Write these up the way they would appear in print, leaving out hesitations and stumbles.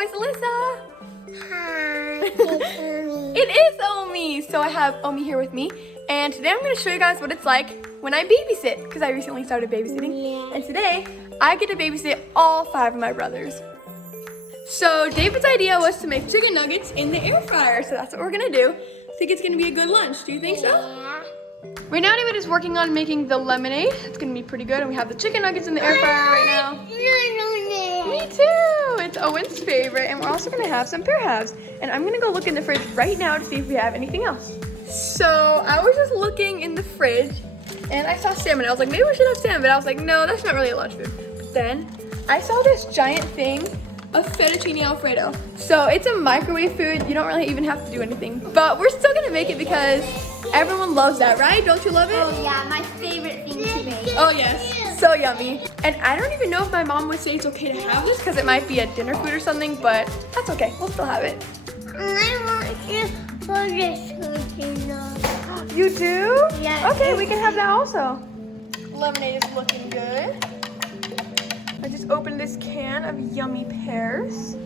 it's Alyssa. Hi, it's Omi. It is Omi. So I have Omi here with me, and today I'm going to show you guys what it's like when I babysit, because I recently started babysitting. Yeah. And today I get to babysit all 5 of my brothers. So David's idea was to make chicken nuggets in the air fryer, so that's what we're going to do. I think it's going to be a good lunch. Do you think so? Yeah. Right now David is working on making the lemonade. It's going to be pretty good, and we have the chicken nuggets in the air fryer right now. Me too! It's Owen's favorite, and we're also gonna have some pear halves. And I'm gonna go look in the fridge right now to see if we have anything else. So I was just looking in the fridge, and I saw salmon. I was like, maybe we should have salmon, but I was like, no, that's not really a lunch food. But then I saw this giant thing of fettuccine alfredo. So it's a microwave food. You don't really even have to do anything, but we're still gonna make it because everyone loves that, right? Don't you love it? Oh yeah, my favorite thing to make. Oh yes, so yummy. And I don't even know if my mom would say it's okay to have this because it might be a dinner food or something, but that's okay, we'll still have it. I want you for this cooking. You do? Yeah. Okay, we can have that also. Lemonade is looking good. I just opened this can of yummy pears.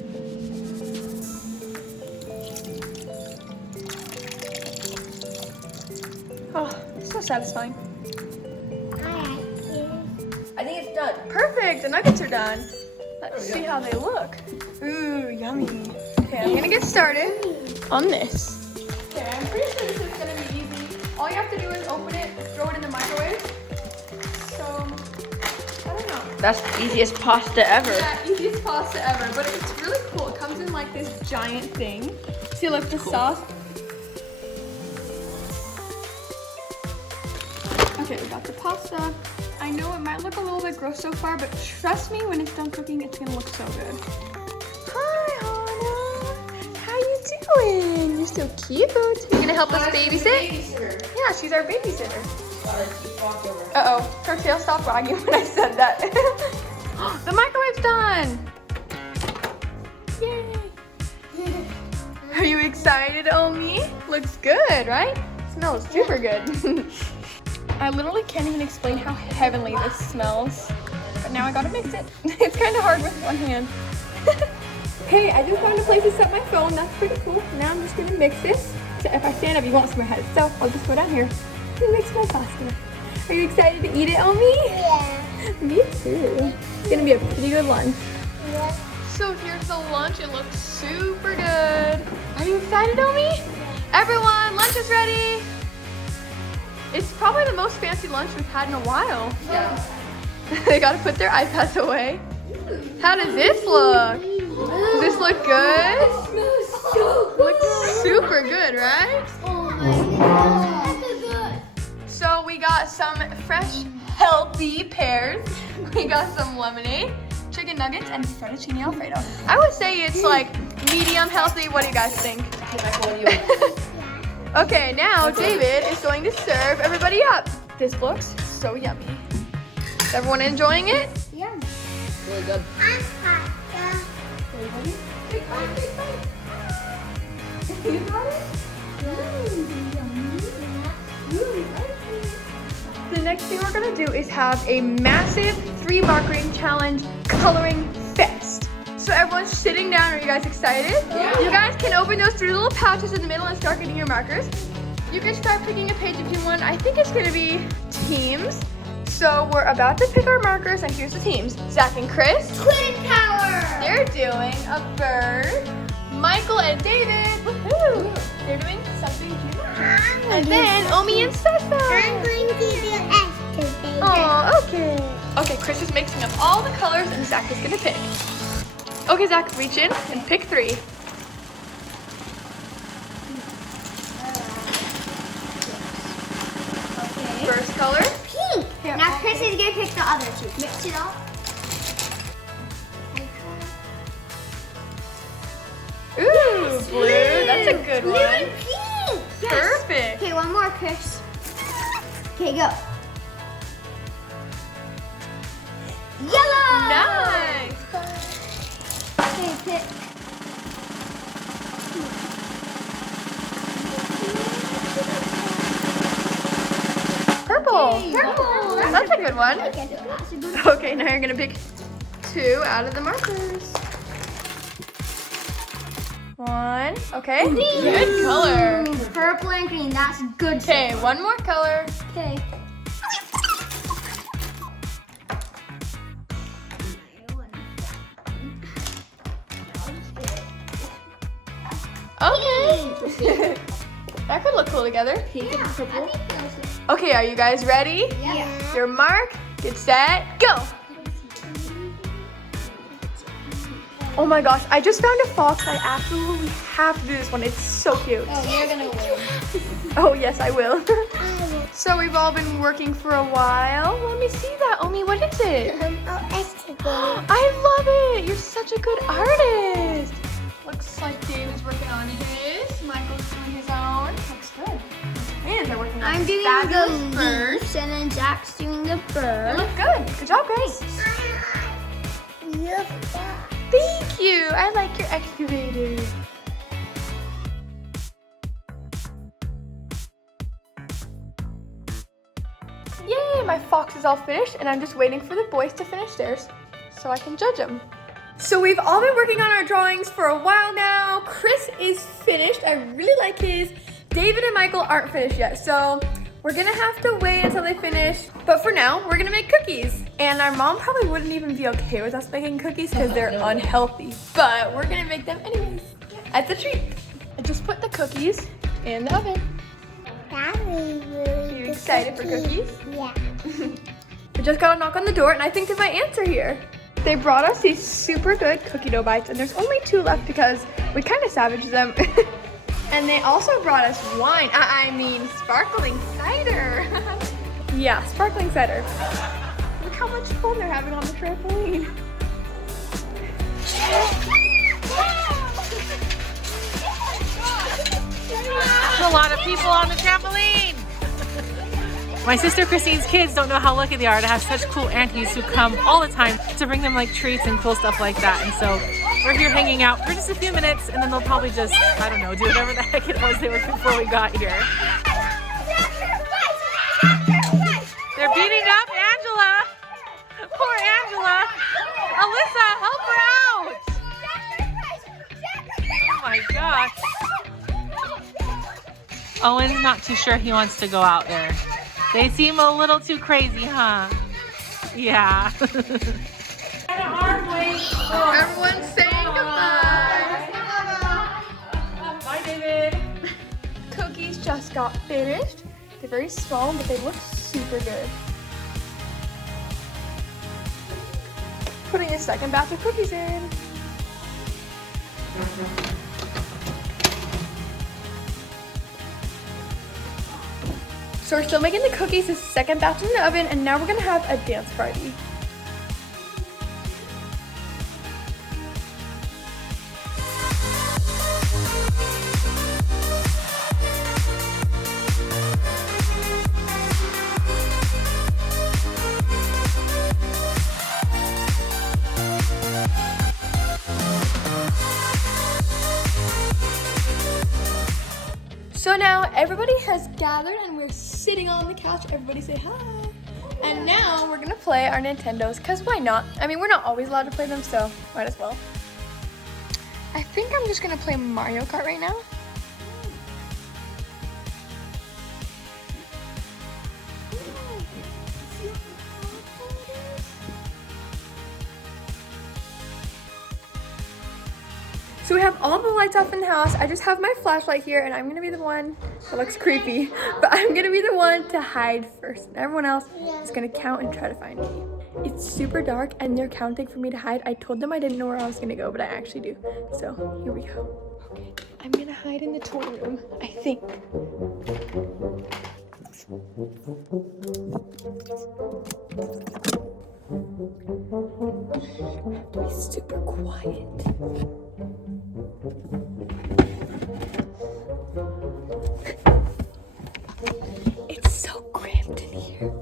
Oh, so satisfying. I think it's done. Perfect, the nuggets are done. Let's see how they look. Ooh, yummy. Okay, I'm gonna get started on this. Okay, I'm pretty sure this is gonna be easy. All you have to do is open it, throw it in the microwave. So, I don't know. That's the easiest pasta ever. Yeah, easiest pasta ever, but it's really cool. It comes in like this giant thing. See, look, the sauce. Okay, we got the pasta. I know it might look a little bit gross so far, but trust me, when it's done cooking, it's gonna look so good. Hi, Hannah. How you doing? You're so cute. You gonna help us babysit? Yeah, she's our babysitter. Uh-oh, her tail stopped wagging when I said that. The microwave's done. Yay. Are you excited, Omi? Looks good, right? Smells super good. I literally can't even explain how heavenly this smells. But now I gotta mix it. It's kind of hard with one hand. Hey, I just found a place to set my phone. That's pretty cool. Now I'm just gonna mix this. So if I stand up, you won't see my head. So I'll just go down here and mix my pasta. Are you excited to eat it, Omi? Yeah. Me too. It's gonna be a pretty good lunch. Yeah. So here's the lunch. It looks super good. Are you excited, Omi? Everyone, lunch is ready. It's probably the most fancy lunch we've had in a while. Yeah. They gotta put their iPads away. How does this look? Does this look good? It smells so good. Looks super good, right? Oh my gosh. That's good. So we got some fresh, healthy pears. We got some lemonade, chicken nuggets, and fettuccine alfredo. I would say it's like medium healthy. What do you guys think? Okay, now David is going to serve everybody up. This looks so yummy. Is everyone enjoying it? Yeah. Really good. I'm pasta. Big bite, big bite. You got it? The next thing we're gonna do is have a massive 3 markering challenge coloring fest. So everyone's sitting down. Are you guys excited? Yeah. You guys can open those 3 little pouches in the middle and start getting your markers. You can start picking a page if you want. I think it's gonna be teams. So we're about to pick our markers, and here's the teams. Zach and Chris. Twin Tower. They're doing a bird. Michael and David. Woohoo! They're doing something cute. And then Omi and I'm Sessa. going to do excavator. Oh, okay. Okay, Chris is mixing up all the colors, and Zach is gonna pick. Okay, Zach, reach in and pick 3. Okay. First color. Pink. Here. Now Chris is going to pick the other 2. Mix it all. Ooh, blue. That's a good Blue one. and pink. Yes. Perfect. Okay, one more, Chris. Okay, go. Yellow. Nice. Okay, pick. Purple. Okay, purple. That's a good one. Okay, that's a good one. Okay, now you're gonna pick 2 out of the markers. 1. Okay. Good color. Purple and green. That's good. Okay, one more color. Okay. Okay. That could look cool together. Pink and purple. Okay, are you guys ready? Yeah. Your mark, get set, go. Oh my gosh, I just found a fox. I absolutely have to do this one. It's so cute. Oh, you're gonna win. Oh yes, I will. So we've all been working for a while. Let me see that. Omi, what is it? I love it. You're such a good artist. Looks like David's working on his. Michael's doing his own. Looks good. Man, they're working on I'm doing fabulous the birds. leaves, and then Zach's doing the They bird. look good. Good job, guys. Thank you. I like your excavator. Yay, my fox is all finished and I'm just waiting for the boys to finish theirs so I can judge them. So we've all been working on our drawings for a while now. Chris is finished. I really like his. David and Michael aren't finished yet, so we're gonna have to wait until they finish. But for now, we're gonna make cookies. And our mom probably wouldn't even be okay with us making cookies because they're unhealthy. But we're gonna make them anyways. That's a treat. I just put the cookies in the oven. Are you excited for cookies? Yeah. We just got a knock on the door and I think they might answer here. They brought us these super good cookie dough bites and there's only 2 left because we kind of savaged them. And they also brought us wine. I mean, sparkling cider. Yeah, sparkling cider. Look how much fun they're having on the trampoline. There's a lot of people on the trampoline. My sister Christine's kids don't know how lucky they are to have such cool aunties who come all the time to bring them like treats and cool stuff like that. And so we're here hanging out for just a few minutes and then they'll probably just, I don't know, do whatever the heck it was they were before we got here. They're beating up Angela. Poor Angela. Alyssa, help her out. Oh my gosh. Owen's not too sure he wants to go out there. They seem a little too crazy, huh? Yeah. Everyone's saying goodbye. Bye, David. Cookies just got finished. They're very small, but they look super good. Putting a second batch of cookies in. So we're still making the cookies, the second batch in the oven, and now we're gonna have a dance party. So now everybody has gathered and we're sitting on the couch. Everybody say hi. And now we're gonna play our Nintendos, because why not? I mean, we're not always allowed to play them, so might as well. I think I'm just gonna play Mario Kart right now. So we have all the lights off in the house. I just have my flashlight here and I'm gonna be the one, that looks creepy, but I'm gonna be the one to hide first. And everyone else is gonna count and try to find me. It's super dark and they're counting for me to hide. I told them I didn't know where I was gonna go, but I actually do. So here we go. Okay, I'm gonna hide in the toy room, I think. Be super quiet. It's so cramped in here.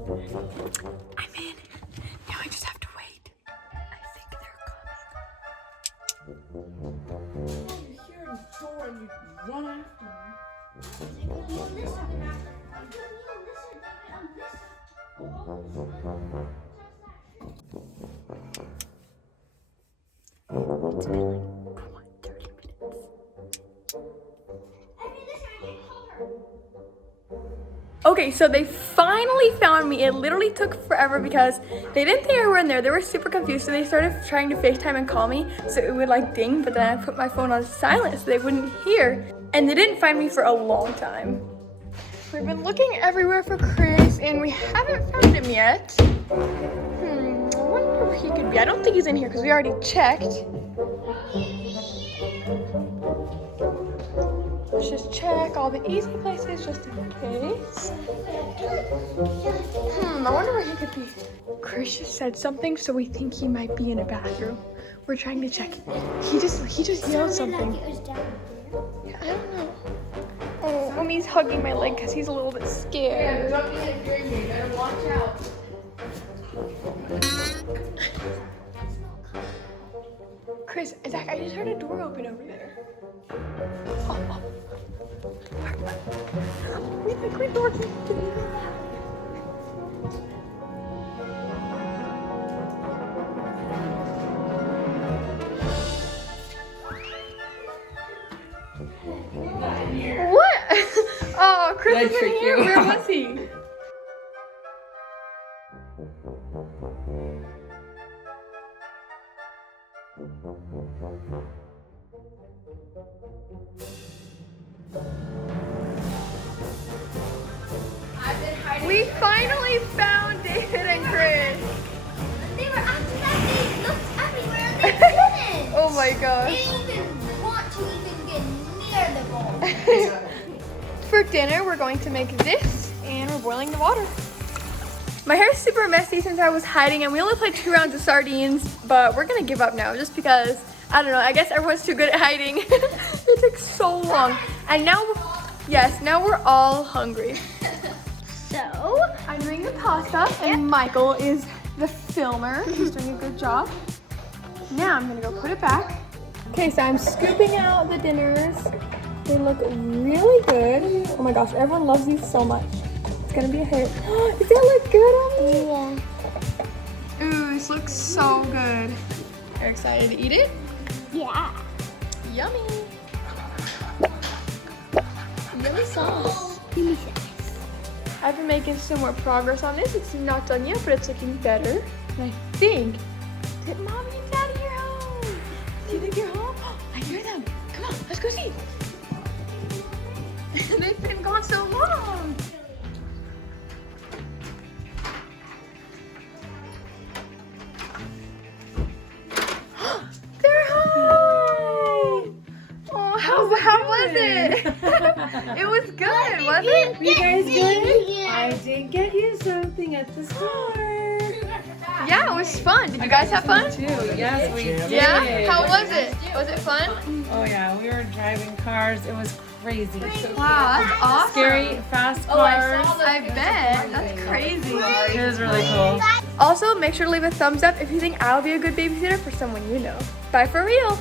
I'm in. Now I just have to wait. I think they're coming. It's been like 30 minutes. Okay, so they finally found me. It literally took forever because they didn't think I were in there. They were super confused, so they started trying to FaceTime and call me, so it would like ding, but then I put my phone on silent so they wouldn't hear. And they didn't find me for a long time. We've been looking everywhere for Chris, and we haven't found him yet. I wonder where he could be. I don't think he's in here because we already checked. Let's just check all the easy places just in case. I wonder where he could be. Chris just said something, so we think he might be in a bathroom. We're trying to check. He just yelled something. Yeah, I don't know. Oh, and he's hugging my leg because he's a little bit scared. Yeah, don't be a dream. You better watch out. Chris, Zach, I just heard a door open over there. Oh. Quick door. What? Oh, Chris is in here. Where was he? We finally found David and Chris. They were after that, they looked everywhere and they couldn't. Oh my They gosh. didn't even want to even get near the bowl. For dinner, we're going to make this, and we're boiling the water. My hair is super messy since I was hiding, and we only played 2 rounds of sardines, but we're gonna give up now just because, I don't know, I guess everyone's too good at hiding. It took so long. And now, yes, now we're all hungry. So, I'm doing the pasta, and Michael is the filmer. He's doing a good job. Now I'm gonna go put it back. Okay, so I'm scooping out the dinners. They look really good. Oh my gosh, everyone loves these so much. It's gonna be a hit. Does that look good on me? yeah. Ooh, this looks so good. Are you excited to eat it? Yeah. Yummy. Yummy sauce. I've been making some more progress on this. It's not done yet, but it's looking better. And I think that Mommy and Daddy are home. Do you think you're home? I hear them. Come on, let's go see. They've been gone so long. They're home. Oh, how was it? It was good, wasn't it? You guys good? I did get you something at the store. Yeah, it was fun. Did you guys have fun? Too. Yes, we did. Yeah? How was it? Was it fun? Oh yeah, we were driving cars. It was crazy. Wow, that's awesome. Scary, fast cars. I bet. That's crazy. It was really cool. Also, make sure to leave a thumbs up if you think I'll be a good babysitter for someone you know. Bye for real.